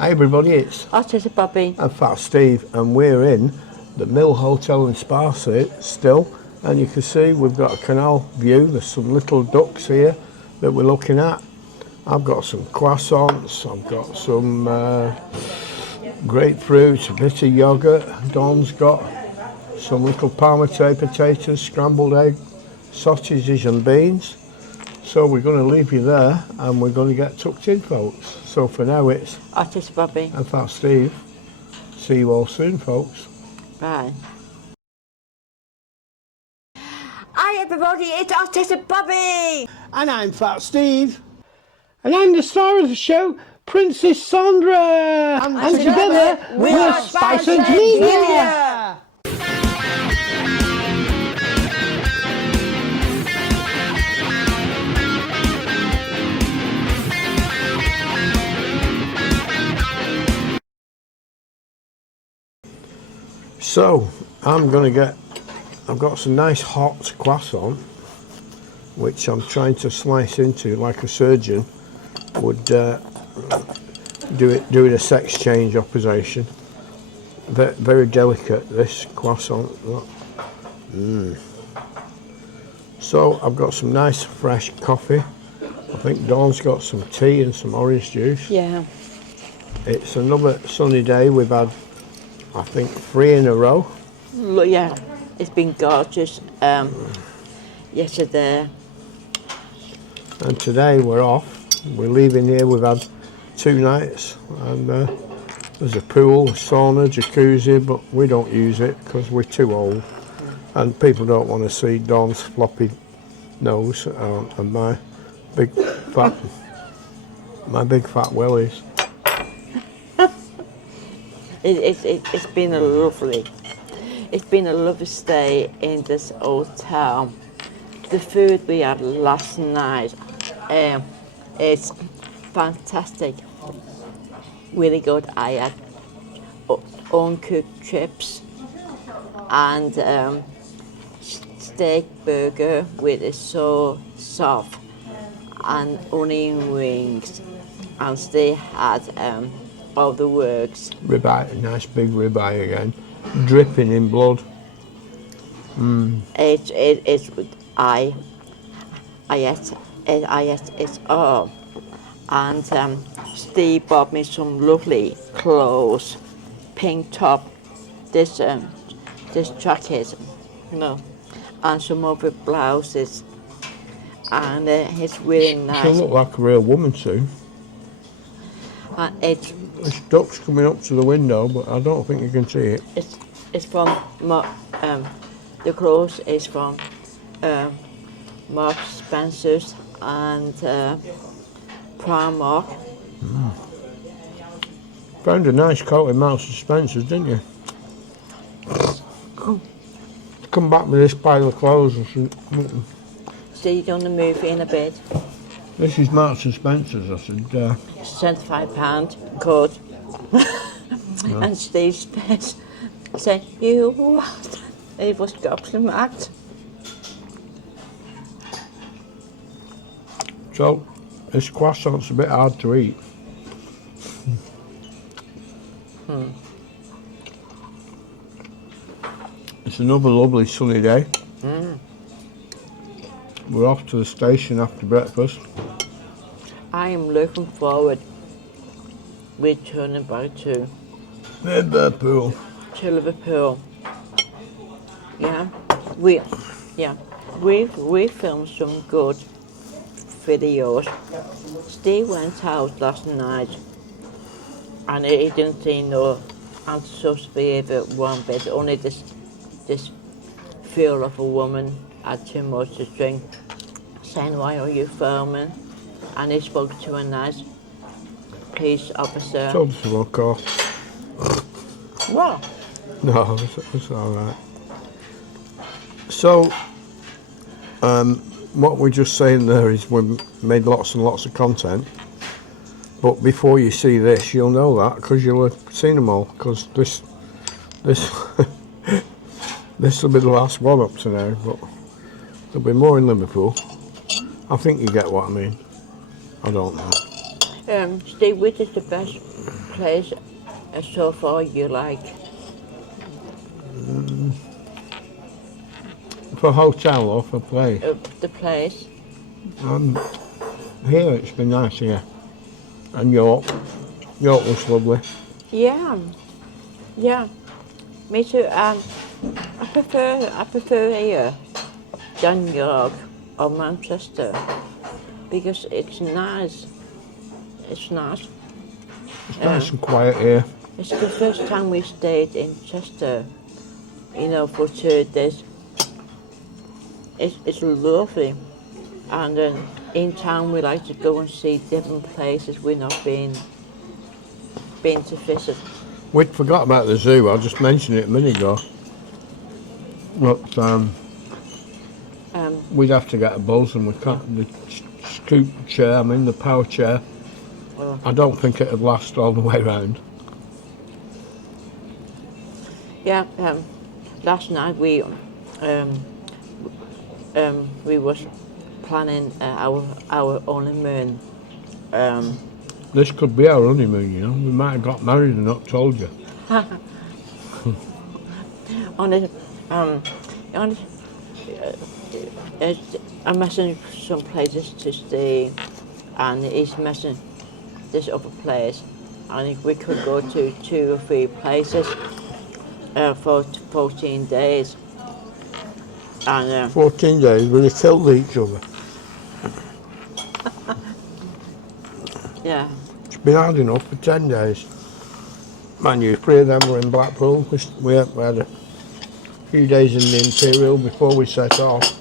Hi everybody, it's Autistic Bobbie and Fat Steve, and we're in the Mill Hotel in Spiceheads still, and you can see we've got a canal view. There's some little ducks here that we're looking at. I've got some croissants, I've got some grapefruit, a bit of yoghurt. Dawn's got some little parmite potatoes, scrambled egg, sausages and beans. So we're going to leave you there and we're going to get tucked in, folks. So for now it's Autistic Bobbie and Fat Steve. See you all soon, folks. Bye. Hi everybody, it's Autistic Bobbie! And I'm Fat Steve. And I'm the star of the show, Princess Sandra. And together we're Spicehead-Media. So I've got some nice hot croissant, which I'm trying to slice into like a surgeon would doing a sex change operation. Very delicate, this croissant. So I've got some nice fresh coffee. I think Dawn's got some tea and some orange juice. Yeah. It's another sunny day. We've had, I think, 3 in a row. Yeah, it's been gorgeous yesterday. And today we're off. We're leaving here. We've had 2 nights, and there's a pool, a sauna, jacuzzi, but we don't use it because we're too old, and people don't want to see Dawn's floppy nose and my big fat wellies. It's been a lovely stay in this hotel. The food we had last night is fantastic, really good. I had uncooked chips and steak burger with a so soft and onion rings, and they had all the works. Ribeye, a nice big ribeye again, dripping in blood. I ate it all, and Steve bought me some lovely clothes, pink top, this jacket, and some other blouses, and it's really nice. She'll look like a real woman soon. And This duck's coming up to the window, but I don't think you can see it. It's from the clothes is from Mark Spencer's and Primark. Found a nice coat in Marks and Spencer's, didn't you? Come back with this pile of clothes and So you're going to move in a bit. This is Marks and Spencer's. I said, £75 good. And Steve Spence said, "You what?" He was gobsmacked. So this croissant's a bit hard to eat. It's another lovely sunny day. We're off to the station after breakfast. I am looking forward returning back to Liverpool. Yeah, we filmed some good videos. Steve went out last night and he didn't see no antisocial behaviour one bit, only this feel of a woman had too much to drink, saying, "Why are you filming?" And he spoke to a nice police officer. Told us to look off. What? No, it's all right. So, what we're just saying there is we've made lots and lots of content, but before you see this, you'll know that because you'll have seen them all. Because this will be the last one up to now, but there'll be more in Liverpool. I think you get what I mean. I don't know. Steve, which is the best place so far you like? For hotel or for place? The place? Here it's been nice here. And York. York was lovely. Yeah, yeah, me too. I prefer here than York or Manchester because it's nice. It's nice. It's nice and quiet here. It's the first time we stayed in Chester, you know, for 2 days. It's lovely, and in town we like to go and see different places we've not been to visit. We'd forgot about the zoo. I just mentioned it a minute ago. But we'd have to get a buzz, and we can't. The scoop chair, I mean the power chair. I don't think it'd last all the way round. Yeah, last night we was planning our honeymoon. This could be our honeymoon, you know. We might have got married and not told you. I'm missing some places to stay, and he's missing this other place. I think we could go to 2 or 3 places for 14 days. And 14 days, we killed each other. yeah, It's been hard enough for 10 days. Man, you 3 of them were in Blackpool. We had a few days in the Imperial before we set off.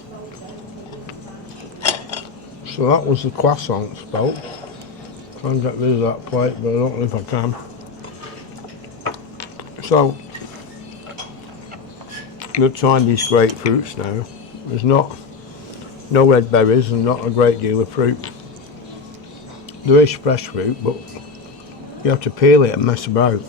So that was the croissant spoke. Try and get rid of that plate, but I don't know if I can. So, we're trying these grapefruits now. There's no red berries and not a great deal of fruit. There is fresh fruit, but you have to peel it and mess about.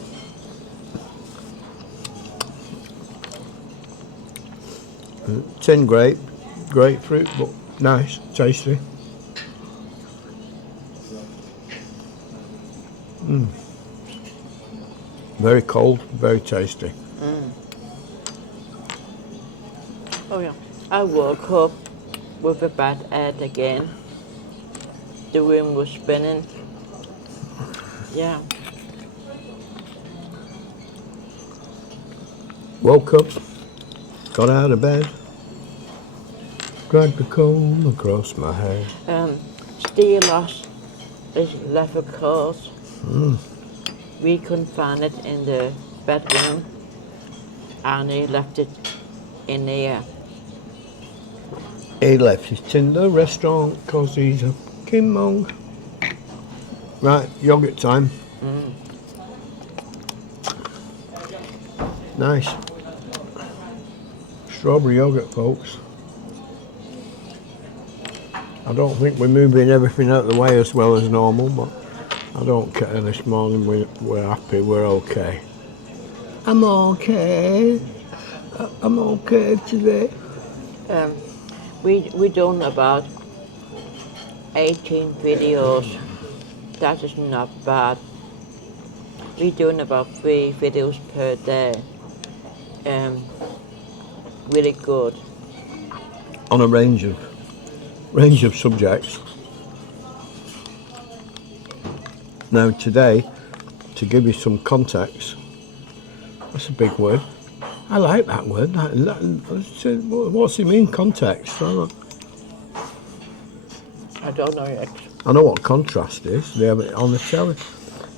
Tin grapefruit, but nice, tasty. Very cold, very tasty. oh yeah. I woke up with a bad head again. The room was spinning. Yeah. Woke up, got out of bed, dragged the comb across my hair. Steve lost his leather coat. We couldn't find it in the bedroom, and he left it in there. He left his Tinder restaurant because he's a Kim Mong. Right, yogurt time. Nice. Strawberry yogurt, folks. I don't think we're moving everything out of the way as well as normal, but I don't care this morning. We're happy, we're okay. I'm okay. I'm okay today. We done about 18 videos. That is not bad. We doing about 3 videos per day. Really good. On a range of subjects. Now today, to give you some context, that's a big word. I like that word. What's it mean, context? I don't know yet. I know what contrast is. They have it on the telly.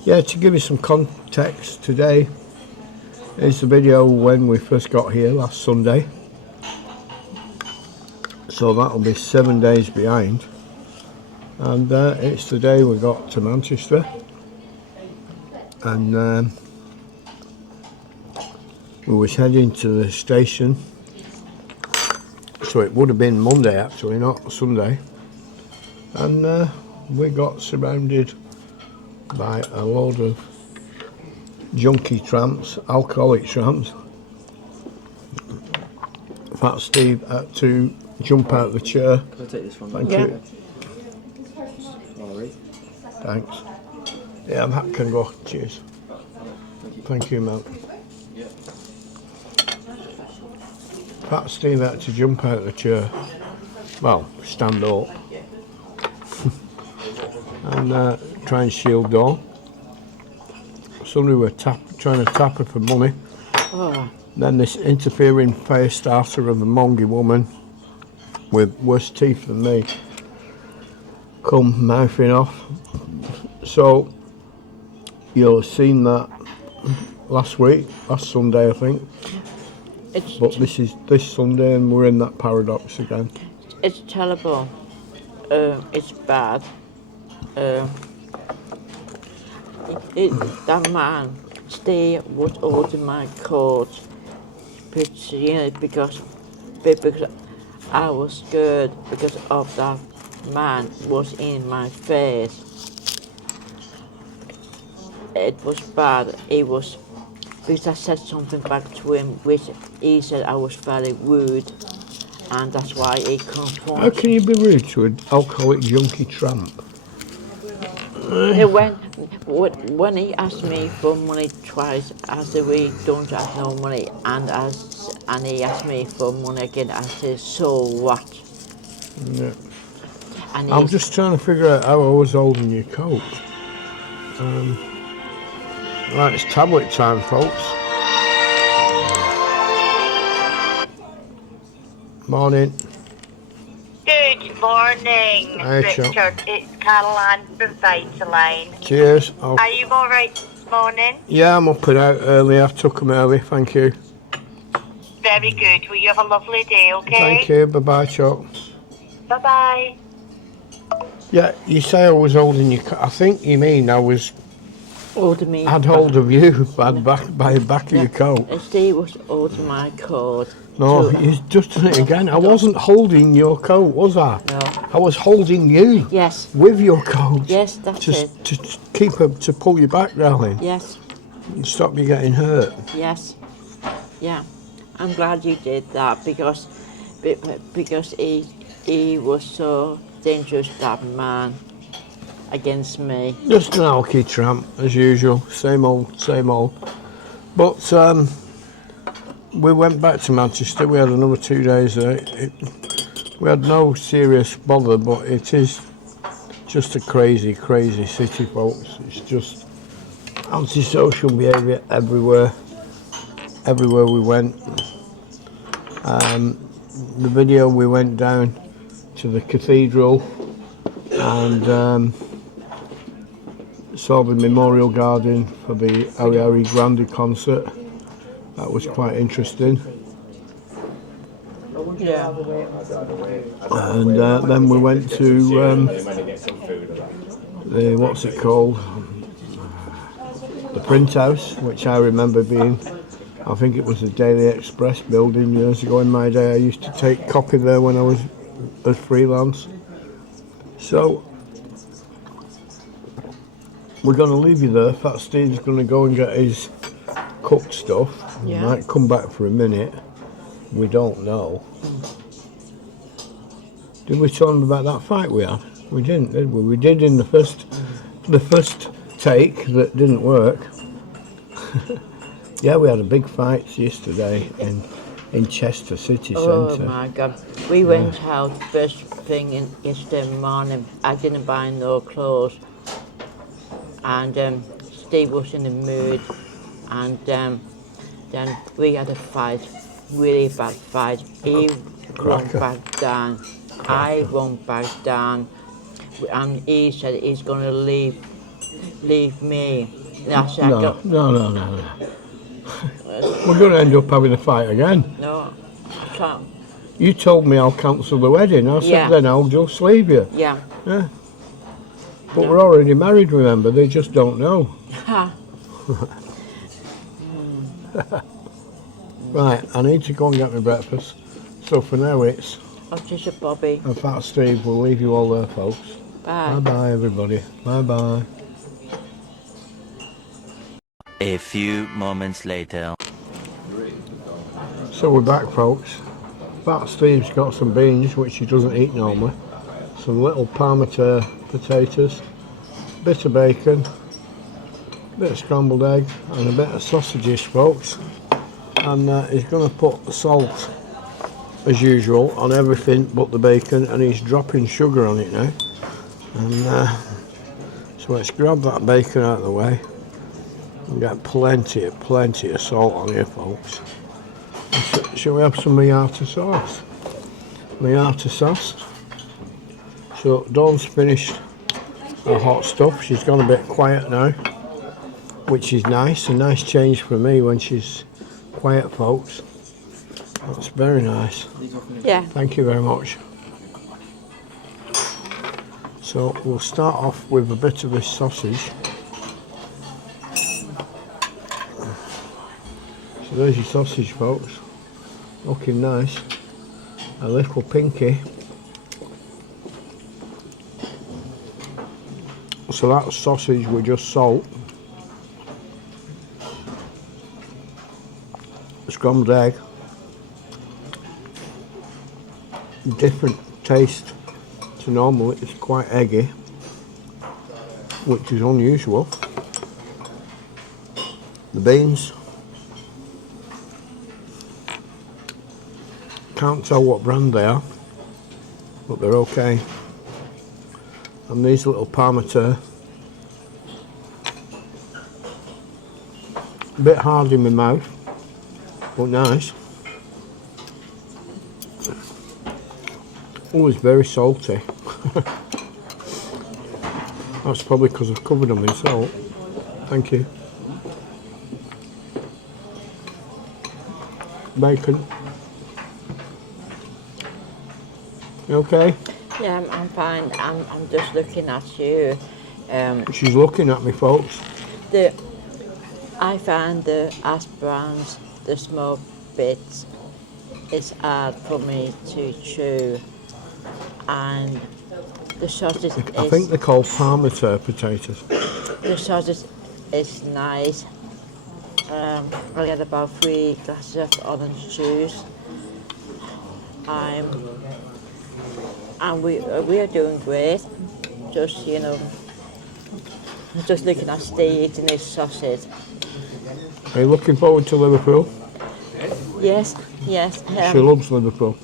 Yeah, to give you some context, today is the video when we first got here last Sunday. So that'll be 7 days behind. And it's the day we got to Manchester. And we was heading to the station. So it would have been Monday actually, not Sunday. And we got surrounded by a load of junkie tramps, alcoholic tramps. In fact, Steve had to jump out of the chair. Can I take this one? Thank Yeah. you. Sorry. Thanks. Yeah, that can go. Cheers. Thank you, Mel. Fat Steve had to jump out of the chair. Well, stand up. And try and shield door. Somebody were trying to tap her for money. Oh, Then this interfering fire starter of a mongy woman with worse teeth than me come mouthing off. So you'll have seen that last Sunday I think. But this is this Sunday and we're in that paradox again. it's terrible. It's bad. That man would order my coat, but, you know, because I was scared because of that man was in my face. It was bad. It was because I said something back to him, which he said I was very rude, and that's why he confronted. How can you be rude to an alcoholic junkie tramp? When he asked me for money twice, I said we don't have no money, and he asked me for money again. I said, so what? Yeah. And I'm just trying to figure out how I was holding your coat. Right, it's tablet time, folks. Morning. Good morning, Hi, Richard. Chuck. It's Caroline from Vitaline. Cheers. Are you all right this morning? Yeah, I'm up and out early. I took them early, thank you. Very good. Well, you have a lovely day, okay? Thank you. Bye-bye, Chuck. Bye-bye. Yeah, you say I was holding your coat. I think you mean I was ordered me. had hold of you by the back of your coat. And Steve was ordering my coat. No, he's just done it again. I wasn't holding your coat, was I? No. I was holding you. Yes. With your coat. Yes, that's it. To keep her, to pull you back, darling. Yes. And stop you getting hurt. Yes. Yeah. I'm glad you did that because he was so dangerous, that man, against me. Just an alky tramp, as usual. Same old, same old. But we went back to Manchester. We had another 2 days there. We had no serious bother, but it is just a crazy, crazy city, folks. It's just antisocial behaviour everywhere. Everywhere we went. The video, we went down to the cathedral and saw the memorial garden for the Ariari Grande concert. That was quite interesting. Yeah. And then we went to the, what's it called? The print house, which I remember being, I think it was the Daily Express building years ago in my day. I used to take copy there when I was as freelance. So we're going to leave you there. Fat Steve's going to go and get his cooked stuff. Yeah. Might come back for a minute. We don't know. Did we tell him about that fight we had? We didn't, did we? We did in the first take that didn't work. Yeah, we had a big fight yesterday in Chester City Oh Centre. my God. We went out first thing yesterday morning. I didn't buy no clothes. And Steve was in the mood. And then we had a fight, really bad fight. He won't back down. I won't back down. And he said he's going to leave me. And I said, No. We're going to end up having a fight again. No, I can't. You told me I'll cancel the wedding. I said Yeah. then I'll just leave you. Yeah. Yeah. But we're already married, remember? They just don't know. Ha. Right, I need to go and get my breakfast. So for now it's Autistic Bobbie. and Fat Steve. We'll leave you all there, folks. Bye. Bye-bye, everybody. Bye-bye. A few moments later. So we're back, folks. Fat Steve's got some beans, which he doesn't eat normally. Some little parmesan potatoes, bit of bacon, a bit of scrambled egg and a bit of sausages, folks. And he's going to put salt, as usual, on everything but the bacon, and he's dropping sugar on it now. And so let's grab that bacon out of the way and get plenty of salt on here, folks. Shall we have some Miata sauce? Miata sauce. So Dawn's finished her hot stuff. She's gone a bit quiet now, which is nice. A nice change for me when she's quiet, folks. That's very nice. Yeah. Thank you very much. So we'll start off with a bit of this sausage. So there's your sausage, folks. Looking nice. A little pinky. So that's sausage with just salt. Scrambled egg. Different taste to normal, it's quite eggy, which is unusual. The beans, can't tell what brand they are, but they're okay. And these little parmesan, a bit hard in my mouth, but nice. Oh, it's very salty. That's probably because I've covered them in salt. Thank you. Bacon. You okay? Yeah, I'm fine. I'm just looking at you. She's looking at me, folks. I find the aspirants, the small bits, it's hard for me to chew. And the sausage I think they're called parmesan potatoes. The sausage is nice. I get about 3 glasses of orange juice. And we are doing great. Just, you know, just looking at Steve eating his sausage. Are you looking forward to Liverpool? Yes, yes. She loves Liverpool.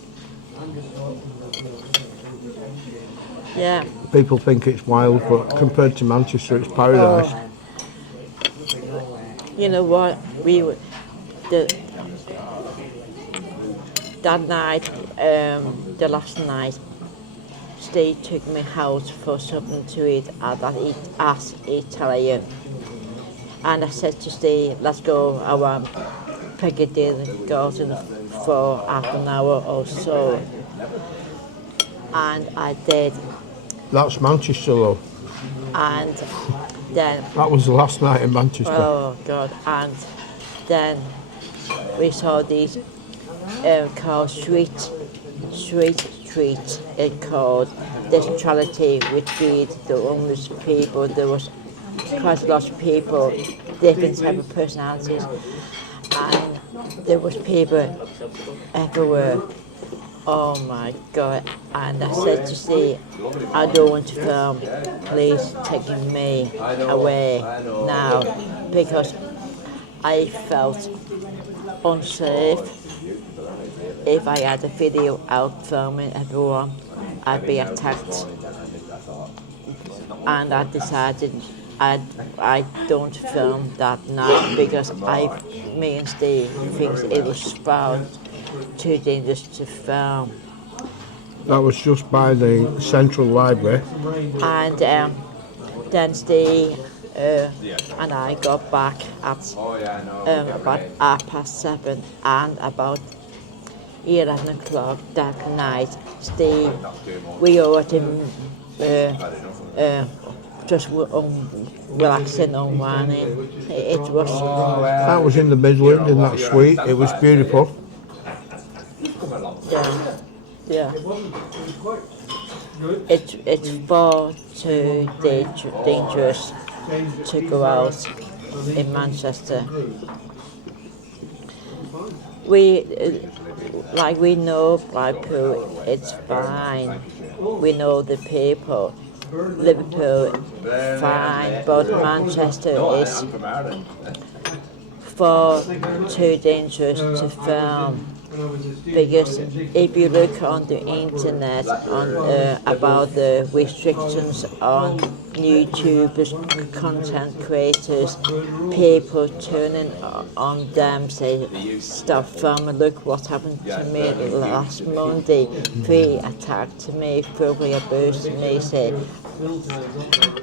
Yeah. People think it's wild, but compared to Manchester, it's paradise. You know what? That night, the last night, Steve took me out for something to eat as Italian. And I said to Steve, let's go around Piccadilly Garden for half an hour or so. And I did. That's Manchester, though. And then... That was the last night in Manchester. Oh, God. And then we saw these called Street, it called. This charity which feed the homeless people. There was quite a lot of people, different type of personalities. And there was people everywhere. Oh my God. And I said to Steve, I don't want to film, please take me away now, because I felt unsafe. If I had a video out filming everyone, I'd be attacked. And I decided I don't film that now, because me and Steve thinks it was far too dangerous to film. That was just by the Central Library. And then Steve and I got back at about 7:30, and about 11 o'clock that night, Steve, we ordered just relaxing, unwinding. It was... That was in the Midland, in that suite. It was beautiful. Yeah. It's far too dangerous to go out in Manchester. We know Blackpool, it's fine. We know the people. Liverpool fine, but Manchester is far too dangerous to film. Because if you look on the internet about the restrictions on YouTubers, content creators, people turning on them, say, stop filming, look what happened to me last Monday, 3 attacked me, verbally abused me, say,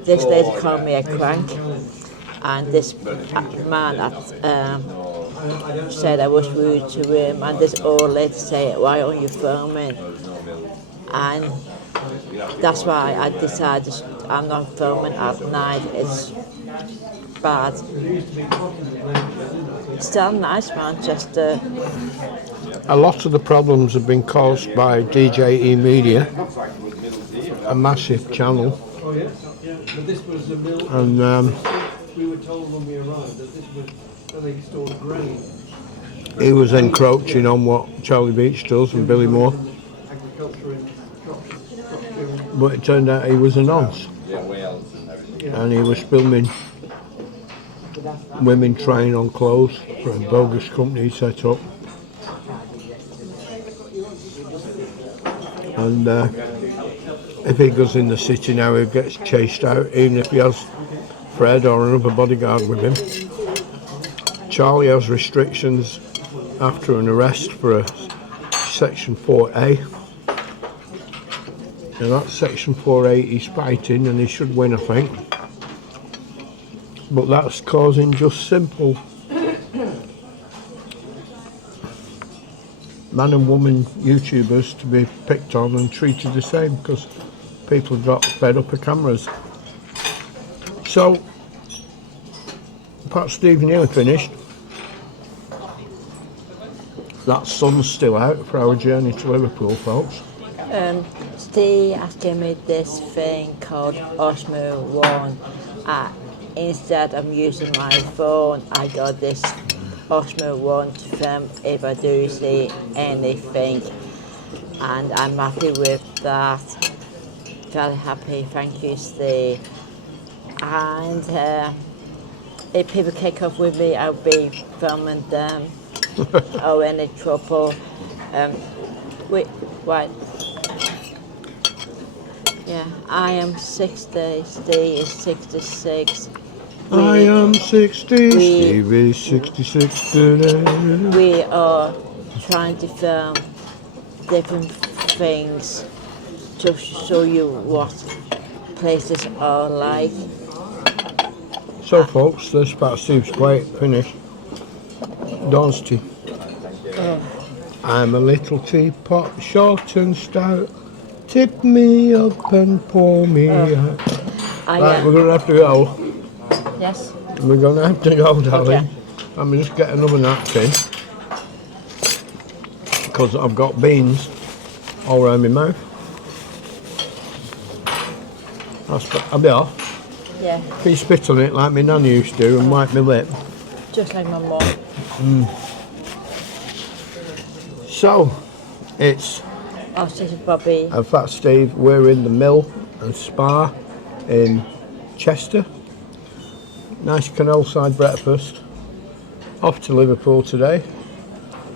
this lady called me a crank, and this man said I was rude to him, and this old lady said, why aren't you filming? And that's why I decided I'm not filming at night, it's bad. Still nice, Manchester. A lot of the problems have been caused by Spicehead-Media, a massive channel, and we were told when we arrived that this was where they stored grain. he was encroaching on what Charlie Beach does and Billy Moore, Agriculture in Shropshire. but it turned out he was a nonce, and he was filming women trying on clothes for a bogus company he set up. And if he goes in the city now, he gets chased out, even if he has Fred or another bodyguard with him. Charlie has restrictions after an arrest for a Section 4A. And that Section 4A he's fighting, and he should win, I think. But that's causing just simple man and woman YouTubers to be picked on and treated the same because people got fed up of cameras. So, Pat Steve nearly finished. That sun's still out for our journey to Liverpool, folks. Steve has given me this thing called Osmo One. Instead of using my phone, I got this Osmo One to film if I do see anything, and I'm happy with that. Very happy, thank you, Steve. And if people kick off with me, I'll be filming them. Or any trouble. Wait. Yeah, I am 60, Steve is 66. I am 60, Steve is 66 today. We are trying to film different things to show you what places are like. So folks, this Pat Steve's plate finished. Dawn's tea. I'm a little teapot, short and stout. Tip me up and pour me out. Right, we're gonna have to go. Yes. We're gonna have to go, darling. Okay. Let me just get another napkin because I've got beans all around my mouth. I'll be off. Yeah. If you spit on it like my nan used to and wipe my lip. Just like my mum. So, it's Autistic Bobbie. and Fat Steve. We're in the Mill and Spa in Chester. Nice canal-side breakfast. Off to Liverpool today.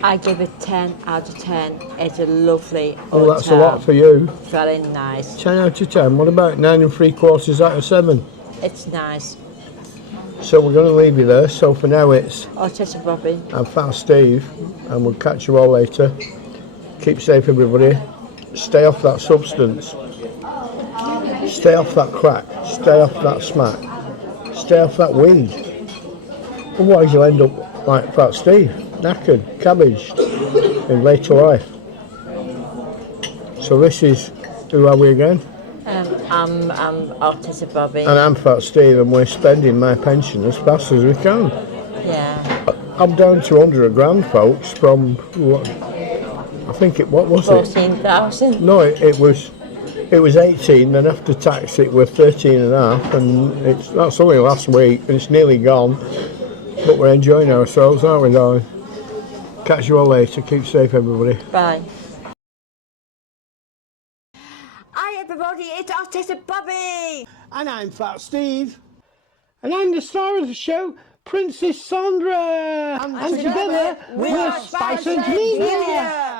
I give it 10 out of 10. It's a lovely hotel. Oh, that's a lot for you. Very nice. 10 out of 10. What about 9 3/4 out of 7? It's nice. So we're going to leave you there. So for now it's Autistic Bobbie. and Fat Steve, and we'll catch you all later. Keep safe, everybody. Stay off that substance. Stay off that crack. Stay off that smack. Stay off that weed. Otherwise you'll end up like Fat Steve, knackered, cabbaged in later life. So this is, who are we again? I'm Autistic Bobbie. And I'm Fat Steve, and we're spending my pension as fast as we can. Yeah. I'm down to under £1,000, folks, from what, I think what was it? 14,000. No, it was 18. Then after tax, it was 13 and a half, and that's only last week, and it's nearly gone. But we're enjoying ourselves, aren't we, darling? Catch you all later. Keep safe, everybody. Bye. Hi everybody, it's Autistic Bobbie. Bobbie. And I'm Fat Steve. And I'm the star of the show, Princess Sandra. And together, we're Spicehead-Media.